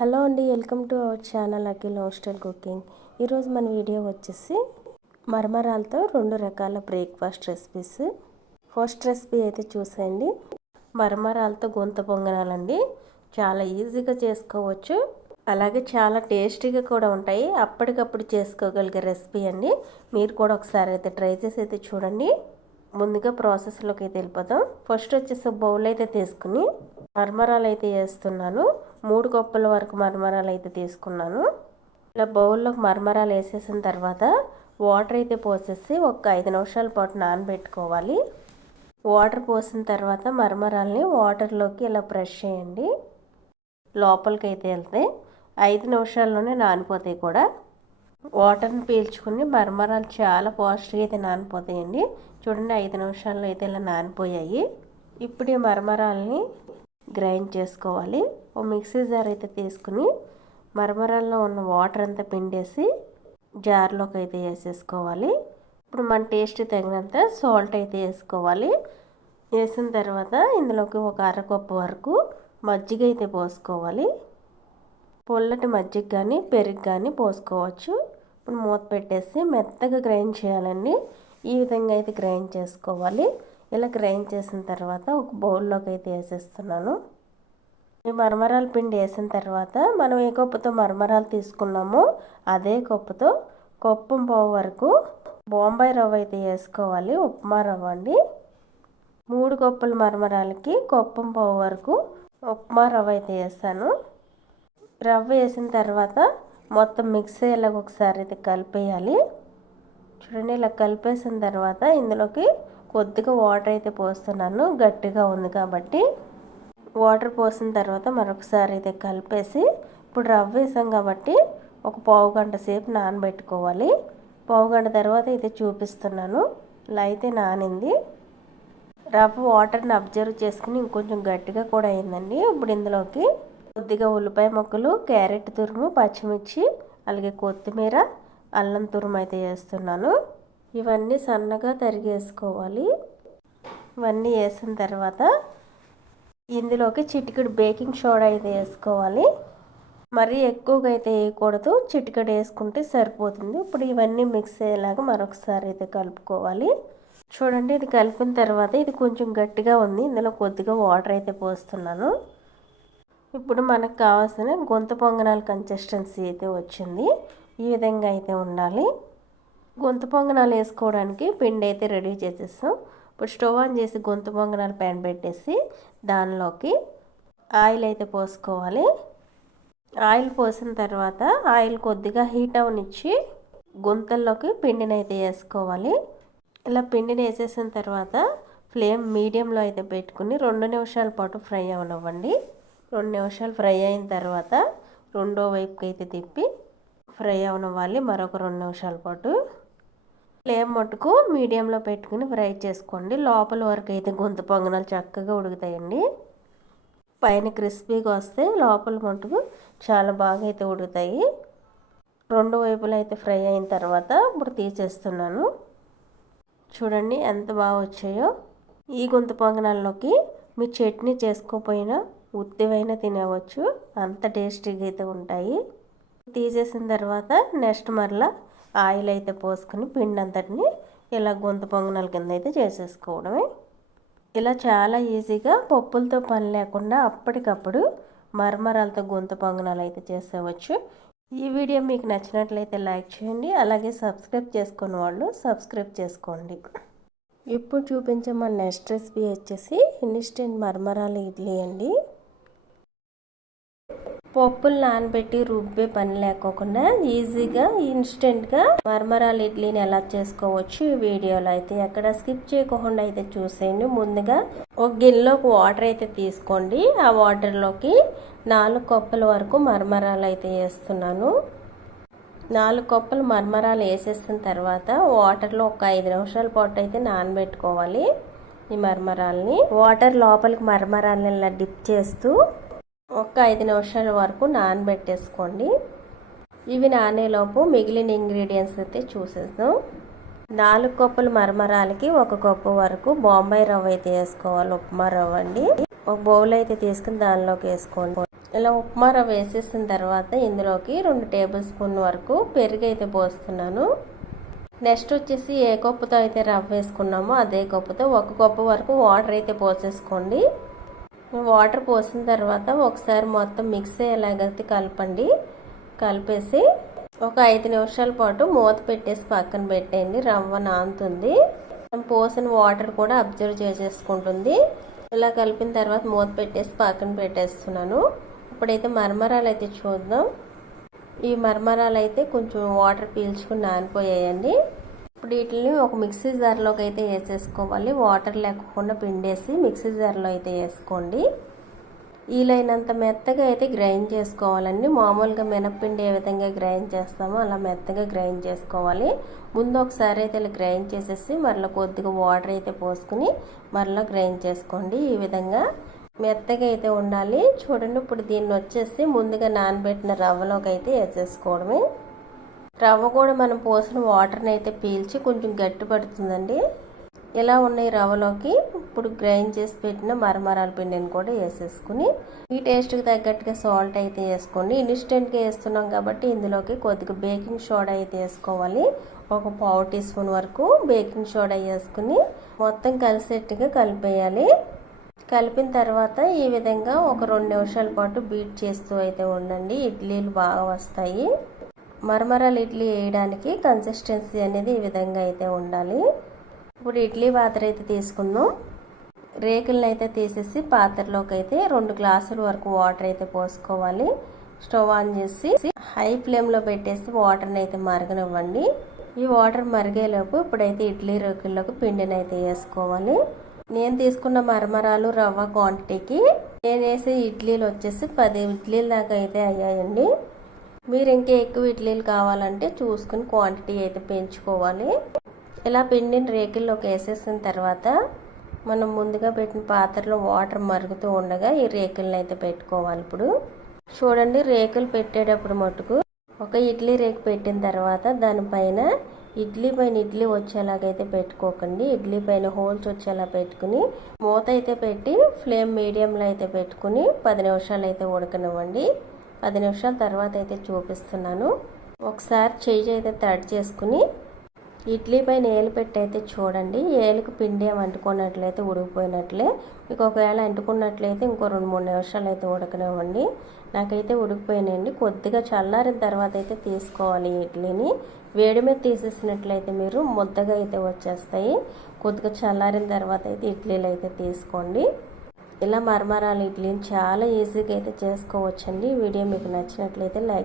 Hello అండి welcome to our channel Akhil hostel cooking. ఈరోజు మన వీడియో వచ్చేసి మరమరాలతో రెండు రకాల బ్రేక్ఫాస్ట్ రెసిపీస్. ఫస్ట్ రెసిపీ అయితే చూసేయండి. మరమరాలతో గొంత పొంగనాలండి. చాలా ఈజీగా చేసుకోవచ్చు. అలాగే చాలా టేస్టీగా కూడా ఉంటాయి. అప్పటికప్పుడు చేసుకోగలిగే రెసిపీ అండి. మీరు కూడా ఒకసారి అయితే ట్రై చేసి అయితే చూడండి. ముందుగా ప్రాసెస్లోకి అయితే వెళ్ళిపోతాం ఫస్ట్ వచ్చేసి బౌల్ అయితే తీసుకుని మర్మరాలు అయితే వేస్తున్నాను. మూడు కప్పుల వరకు మర్మరాలు అయితే తీసుకున్నాను. ఇలా బౌల్లోకి మర్మరాలు వేసేసిన తర్వాత వాటర్ అయితే పోసేసి ఒక ఐదు నిమిషాల పాటు నానబెట్టుకోవాలి. వాటర్ పోసిన తర్వాత మరమరాల్ని వాటర్లోకి ఇలా బ్రష్ చేయండి. లోపలికి అయితే వెళ్తే ఐదు నిమిషాల్లోనే నానిపోతాయి కూడా. వాటర్ని పీల్చుకుని మరమరాలు చాలా పాజిటివ్గా అయితే నానిపోతాయండి. చూడండి ఐదు నిమిషాల్లో అయితే ఇలా నానిపోయాయి. ఇప్పుడు ఈ మరమరాల్ని గ్రైండ్ చేసుకోవాలి. ఓ మిక్సీ జార్ అయితే తీసుకుని మరమరాల్లో ఉన్న వాటర్ అంతా పిండేసి జార్లోకి అయితే వేసేసుకోవాలి. ఇప్పుడు మన టేస్ట్ తగినంత సాల్ట్ అయితే వేసుకోవాలి. వేసిన తర్వాత ఇందులోకి ఒక అరకప్పు వరకు మజ్జిగ అయితే పోసుకోవాలి. పొల్లటి మజ్జిగ కానీ పెరుగు కానీ పోసుకోవచ్చు. ఇప్పుడు మూత పెట్టేసి మెత్తగా గ్రైండ్ చేయాలండి. ఈ విధంగా అయితే గ్రైండ్ చేసుకోవాలి. ఇలా గ్రైండ్ చేసిన తర్వాత ఒక బౌల్లోకి అయితే వేసేస్తున్నాను. ఈ మరమరాల పిండి వేసిన తర్వాత మనం ఏ కప్పుతో మరమరాలు తీసుకున్నామో అదే కప్పుతో కొప్పం పోవు వరకు బొంబాయి రవ్వ అయితే వేసుకోవాలి ఉప్మా రవ్వ అండి. మూడు కప్పుల మరమరాలకి కొప్పం పోవు వరకు ఉప్మా రవ్వ అయితే వేస్తాను రవ్వ వేసిన తర్వాత మొత్తం మిక్స్ అయ్యేలాగా ఒకసారి అయితే కలిపేయాలి. చూడండి ఇలా కలిపేసిన తర్వాత ఇందులోకి కొద్దిగా వాటర్ అయితే పోస్తున్నాను. గట్టిగా ఉంది కాబట్టి వాటర్ పోసిన తర్వాత మరొకసారి అయితే కలిపేసి ఇప్పుడు రవ్వ వేసాం కాబట్టి ఒక పావు గంట సేపు నానబెట్టుకోవాలి. పావు గంట తర్వాత అయితే చూపిస్తున్నాను. ఇలా అయితే నానింది. రవ్వ వాటర్ని అబ్జర్వ్ చేసుకుని ఇంకొంచెం గట్టిగా కూడా అయిందండి. ఇప్పుడు ఇందులోకి కొద్దిగా ఉల్లిపాయ ముక్కలు క్యారెట్ తురుము పచ్చిమిర్చి అలాగే కొత్తిమీర అల్లం తురుము అయితే వేస్తున్నాను. ఇవన్నీ సన్నగా తరిగేసుకోవాలి. ఇవన్నీ వేసిన తర్వాత ఇందులోకి చిటికెడు బేకింగ్ సోడా అయితే వేసుకోవాలి. మరీ ఎక్కువగా అయితే వేయకూడదు. చిటికెడు వేసుకుంటే సరిపోతుంది. ఇప్పుడు ఇవన్నీ మిక్స్ అయ్యేలాగా మరొకసారి అయితే కలుపుకోవాలి. చూడండి ఇది కలిపిన తర్వాత ఇది కొంచెం గట్టిగా ఉంది. ఇందులో కొద్దిగా వాటర్ అయితే పోస్తున్నాను. ఇప్పుడు మనకు కావాల్సిన గొంత పొంగనాల కన్సిస్టెన్సీ అయితే వచ్చింది. ఈ విధంగా అయితే ఉండాలి. గొంతు పొంగనాలు వేసుకోవడానికి పిండి అయితే రెడీ చేసేస్తాం. ఇప్పుడు స్టవ్ ఆన్ చేసి గొంతు పొంగనాలు ప్యాన్ పెట్టేసి దానిలోకి ఆయిల్ అయితే పోసుకోవాలి. ఆయిల్ పోసిన తర్వాత ఆయిల్ కొద్దిగా హీట్ అవనిచ్చి గుంతల్లోకి పిండిని అయితే వేసుకోవాలి. ఇలా పిండిని వేసేసిన తర్వాత ఫ్లేమ్ మీడియంలో అయితే పెట్టుకుని రెండు నిమిషాల పాటు ఫ్రై అవనివ్వండి. రెండు నిమిషాలు ఫ్రై అయిన తర్వాత రెండో వైపుకి అయితే తిప్పి ఫ్రై అవనివ్వాలి. మరొక రెండు నిమిషాల పాటు ఫ్లేమ్ మట్టుకు మీడియంలో పెట్టుకుని ఫ్రై చేసుకోండి. లోపల వరకు అయితే గొంతు పొంగనాలు చక్కగా ఉడుకుతాయండి. పైన క్రిస్పీగా వస్తే లోపల మట్టుకు చాలా బాగా అయితే ఉడుకుతాయి. రెండు వైపులు అయితే ఫ్రై అయిన తర్వాత ఇప్పుడు తీసేస్తున్నాను. చూడండి ఎంత బాగా వచ్చాయో. ఈ గొంతు పొంగనాల్లోకి మీ చట్నీ చేసుకోపోయినా ఉత్తివైనా తినవచ్చు. అంత టేస్టీగా అయితే ఉంటాయి. తీసేసిన తర్వాత నెక్స్ట్ మరలా ఆయిల్ అయితే పోసుకొని పిండి అంతటిని ఇలా గొంతు పొంగనాల కింద అయితే చేసేసుకోవడమే. ఇలా చాలా ఈజీగా పప్పులతో పని లేకుండా అప్పటికప్పుడు మరమరాలతో గొంతు పొంగనాలు అయితే చేసేవచ్చు. ఈ వీడియో మీకు నచ్చినట్లయితే లైక్ చేయండి. అలాగే సబ్స్క్రైబ్ చేసుకున్న వాళ్ళు సబ్స్క్రైబ్ చేసుకోండి. ఇప్పుడు చూపించే మన నెక్స్ట్ రెసిపీ వచ్చేసి ఇన్స్టెంట్ మరమరాలు ఇడ్లీ అండి. పప్పులు నానబెట్టి రుబ్బే పని లేకోకుండా ఈజీగా ఇన్స్టెంట్గా మర్మరాలు ఇడ్లీని ఎలా చేసుకోవచ్చు ఈ వీడియోలో అయితే ఎక్కడ స్కిప్ చేయకుండా అయితే చూసేయండి. ముందుగా ఒక గిన్నెలోకి వాటర్ అయితే తీసుకోండి. ఆ వాటర్లోకి నాలుగు కప్పుల వరకు మర్మరాలు అయితే వేస్తున్నాను. నాలుగు కప్పులు మర్మరాలు వేసేసిన తర్వాత వాటర్లో ఒక ఐదు నిమిషాల పాటు అయితే నానబెట్టుకోవాలి ఈ మర్మరాలని. వాటర్ లోపలికి మర్మరాలని ఇలా డిప్ చేస్తూ ఒక ఐదు నిమిషాల వరకు నానబెట్టేసుకోండి. ఇవి నానేలోపు మిగిలిన ఇంగ్రీడియంట్స్ అయితే చూసేద్దాం. నాలుగు కప్పులు మరమరాలకి ఒక కప్పు వరకు బొంబాయి రవ్వ అయితే వేసుకోవాలి ఉప్మా రవ్వ అండి. ఒక బౌల్ అయితే తీసుకుని దానిలోకి వేసుకోండి. ఇలా ఉప్మా రవ్వ వేసేసిన తర్వాత ఇందులోకి రెండు టేబుల్ స్పూన్ వరకు పెరుగు అయితే పోస్తున్నాను. నెక్స్ట్ వచ్చేసి ఏ కప్పుతో అయితే రవ్వ వేసుకున్నామో అదే కప్పుతో ఒక కప్పు వరకు వాటర్ అయితే పోసేసుకోండి. వాటర్ పోసిన తర్వాత ఒకసారి మొత్తం మిక్స్ అయ్యేలాగైతే కలపండి. కలిపేసి ఒక ఐదు నిమిషాల పాటు మూత పెట్టేసి పక్కన పెట్టేయండి. రవ్వ నానుతుంది. పోసిన వాటర్ కూడా అబ్జర్వ్ చేసేసుకుంటుంది. ఇలా కలిపిన తర్వాత మూత పెట్టేసి పక్కన పెట్టేస్తున్నాను. ఇప్పుడైతే మరమరాలు అయితే చూద్దాం. ఈ మరమరాలు అయితే కొంచెం వాటర్ పీల్చుకుని నానిపోయాయండి. ఇప్పుడు వీటిని ఒక మిక్సీ జార్లోకి అయితే వేసేసుకోవాలి. వాటర్ లేకుండా పిండేసి మిక్సీ జార్లో అయితే వేసుకోండి. వీలైనంత మెత్తగా అయితే గ్రైండ్ చేసుకోవాలండి. మామూలుగా మినప్పిండి ఏ విధంగా గ్రైండ్ చేస్తామో అలా మెత్తగా గ్రైండ్ చేసుకోవాలి. ముందు ఒకసారి అయితే ఇలా గ్రైండ్ చేసేసి మరలా కొద్దిగా వాటర్ అయితే పోసుకుని మరలా గ్రైండ్ చేసుకోండి. ఈ విధంగా మెత్తగా అయితే ఉండాలి. చూడండి ఇప్పుడు దీన్ని వచ్చేసి ముందుగా నానబెట్టిన రవ్వలోకి అయితే వేసేసుకోవడమే. రవ్వ కూడా మనం పోసిన వాటర్ని అయితే పీల్చి కొంచెం గట్టి పడుతుందండి. ఇలా ఉన్నాయి రవ్వలోకి? ఇప్పుడు గ్రైండ్ చేసి పెట్టిన మరమరాల పిండిని కూడా వేసేసుకుని ఈ టేస్ట్కి తగ్గట్టుగా సాల్ట్ అయితే వేసుకోండి ఇన్స్టెంట్గా వేస్తున్నాం కాబట్టి ఇందులోకి కొద్దిగా బేకింగ్ సోడా అయితే వేసుకోవాలి. ఒక పావు టీ స్పూన్ వరకు బేకింగ్ సోడా వేసుకుని మొత్తం కలిసేట్టుగా కలిపేయాలి. కలిపిన తర్వాత ఈ విధంగా ఒక రెండు నిమిషాల పాటు బీట్ చేస్తూ అయితే ఉండండి. ఇడ్లీలు బాగా వస్తాయి. మరమరాలు ఇడ్లీ వేయడానికి కన్సిస్టెన్సీ అనేది ఈ విధంగా అయితే ఉండాలి. ఇప్పుడు ఇడ్లీ పాత్ర అయితే తీసుకుందాం. రేకులను అయితే తీసేసి పాత్రలోకి అయితే రెండు గ్లాసుల వరకు వాటర్ అయితే పోసుకోవాలి. స్టవ్ ఆన్ చేసి హై ఫ్లేమ్లో పెట్టేసి వాటర్ని అయితే మరగనివ్వండి. ఈ వాటర్ మరిగేలోపు ఇప్పుడైతే ఇడ్లీ రేకుల్లోకి పిండిని అయితే వేసుకోవాలి. నేను తీసుకున్న మరమరాలు రవ్వ క్వాంటిటీకి నేను వేసే ఇడ్లీలు వచ్చేసి పది ఇడ్లీల దాకా అయితే అయ్యాయండి. మీరు ఇంకా ఎక్కువ ఇడ్లీలు కావాలంటే చూసుకుని క్వాంటిటీ అయితే పెంచుకోవాలి. ఇలా పిండిని రేకుల్లోకి వేసేసిన తర్వాత మనం ముందుగా పెట్టిన పాత్రలో వాటర్ మరుగుతూ ఉండగా ఈ రేకులను అయితే పెట్టుకోవాలి ఇప్పుడు. చూడండి రేకులు పెట్టేటప్పుడు మటుకు ఒక ఇడ్లీ రేకు పెట్టిన తర్వాత దానిపైన ఇడ్లీ పైన ఇడ్లీ వచ్చేలాగైతే పెట్టుకోకండి. ఇడ్లీ పైన హోల్స్ వచ్చేలా పెట్టుకుని మూత అయితే పెట్టి ఫ్లేమ్ మీడియంలో అయితే పెట్టుకుని పది నిమిషాలు అయితే ఉడకనివ్వండి. పది నిమిషాల తర్వాత అయితే చూపిస్తున్నాను. ఒకసారి చెయ్యి అయితే తడి చేసుకుని ఇడ్లీ పైన ఏలు పెట్టి అయితే చూడండి. ఏలుకు పిండి ఏమి అంటుకున్నట్లయితే ఉడికిపోయినట్లే. మీకు ఒకవేళ అంటుకున్నట్లయితే ఇంకో రెండు మూడు నిమిషాలు అయితే ఉడకనివ్వండి. నాకైతే ఉడికిపోయినాయండి. కొద్దిగా చల్లారిన తర్వాత అయితే తీసుకోవాలి ఇడ్లీని. వేడి మీద తీసేసినట్లయితే మీరు ముద్దగా అయితే వచ్చేస్తాయి. కొద్దిగా చల్లారిన తర్వాత అయితే ఇడ్లీలు అయితే తీసుకోండి. ఇలా మరమరాలు ఇడ్లీని చాలా ఈజీగా అయితే చేసుకోవచ్చండి. వీడియో మీకు నచ్చినట్లయితే లైక్